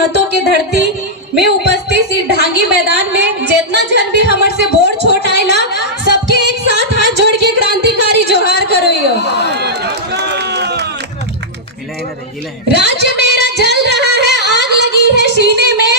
महतो के धरती में उपस्थित इस ढांगी मैदान में जितना जन भी हमारे से बोर छोट आयला सबके एक साथ हाथ जोड़ के क्रांतिकारी जोहार करो। राज्य मेरा जल रहा है, आग लगी है सीने में,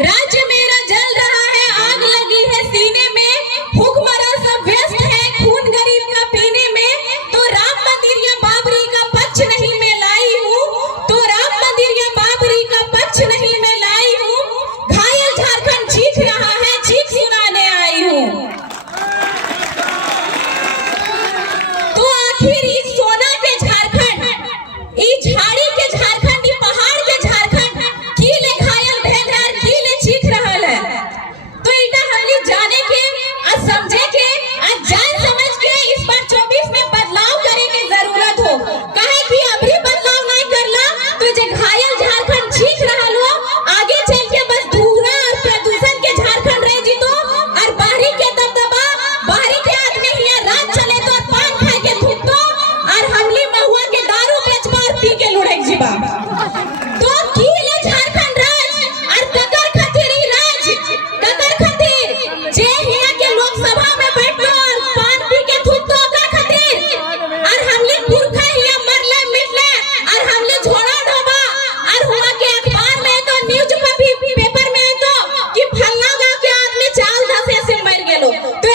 राज्य मेरा जल रहा है, आग लगी है सीने में, हुक्मरान सब व्यस्त है खून गरीब का पीने में, तो राम मंदिर या बाबरी का पक्ष नहीं मैं लाई हूँ, तो राम मंदिर या बाबरी का पक्ष नहीं मैं लाई हूँ, घायल झारखंड चीख रहा है, चीख सुनाने आई हूँ। तो आखिर इस सोना के झारखंड, इस झाड़ी के झारखंड, इस पहाड़ के झारखंड कीले घायल भेलर कीले चीख रहल है। तो इटा हमनी जाने के और समझे के और जान समझ के इस बार 24 में बदलाव करे के जरूरत हो। काहे कि अभी बदलाव नहीं करला तो जे घायल झारखंड चीख रहल हो आगे चल के बस धुआं और प्रदूषण के झारखंड रह जीतो और बाहरी के दबदबा बाहरी के आदमी हिया रात चले तो पान खाए के थूकतो और हमली महुआ के दारू बेचबा और पी के लुढ़क जीबा। तो कीले झारखंड राज और ककर खातिर ई राज, ककर खातिर जे हिया के लोकसभा में बैठतो और पान पी के थूकतो का खातिर और हमले पुरखा हिया मरले मिटले और हमले झोड़ा ढोबा और हुआ के अखबार में तो न्यूज पेपर में तो कि फलना गांव के आदमी चाल धसे से मर गेलो। तो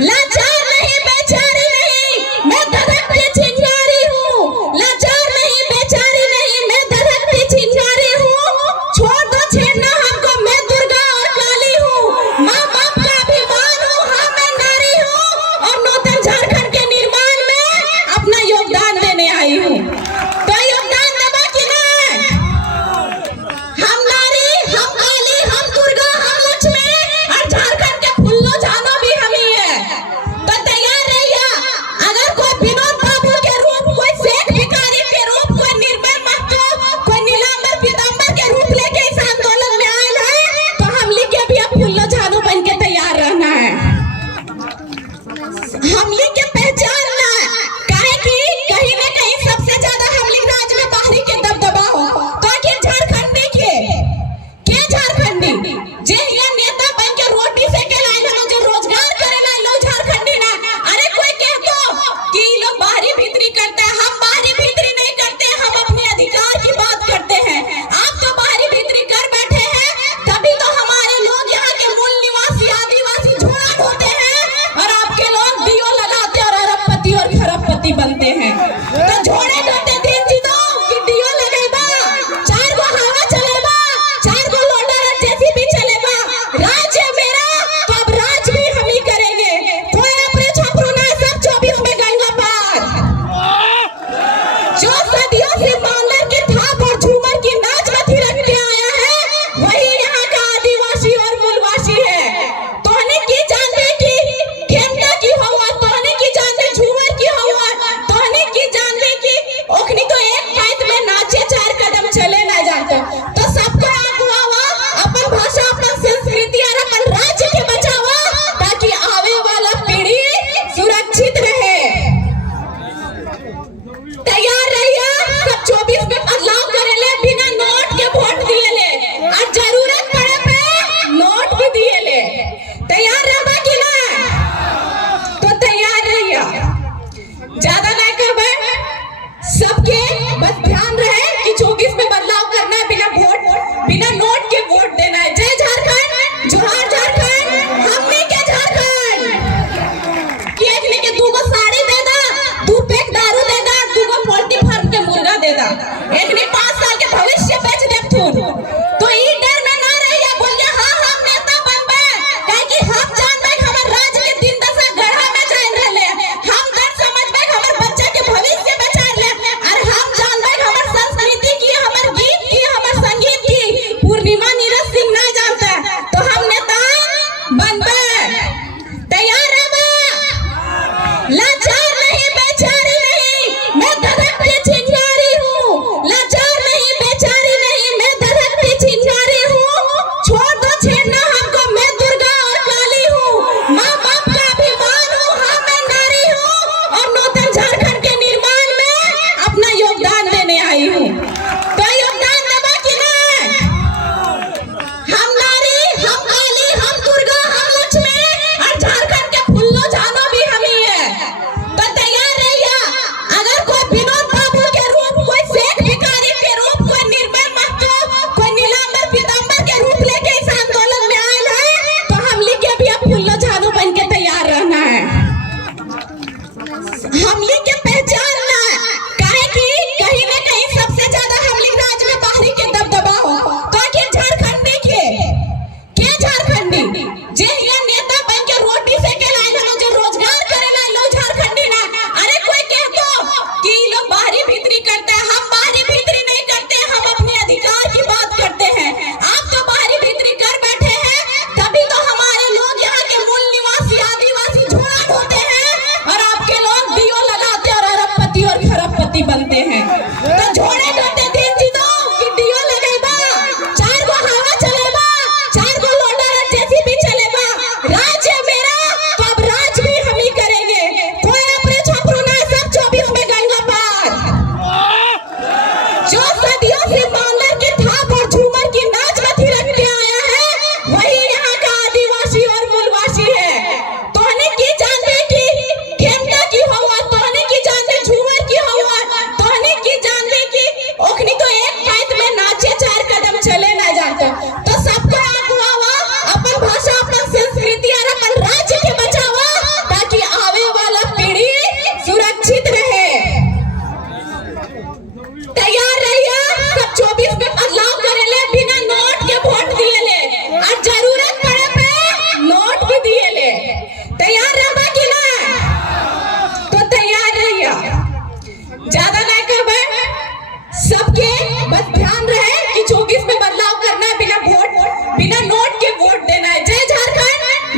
लाचार नहीं, बेचारी नहीं, मैं धधकती चिंगारी हूँ। लाचार नहीं, बेचारी नहीं, मैं धधकती चिंगारी हूँ। छोड़ दो छेड़ना हमको, मैं दुर्गा और काली हूँ। माँ बाप का अभिमान हूँ, हाँ मैं नारी हूँ, और नूतन झारखंड के निर्माण में अपना योगदान देने आई हूँ। तो योगदान देगा कि नहीं? हम नारी, हम काली, हम दुर्गा, हम लक्ष्मी, और झारखंड के फुल्लो झानो भी हम ही है। तो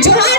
जोहार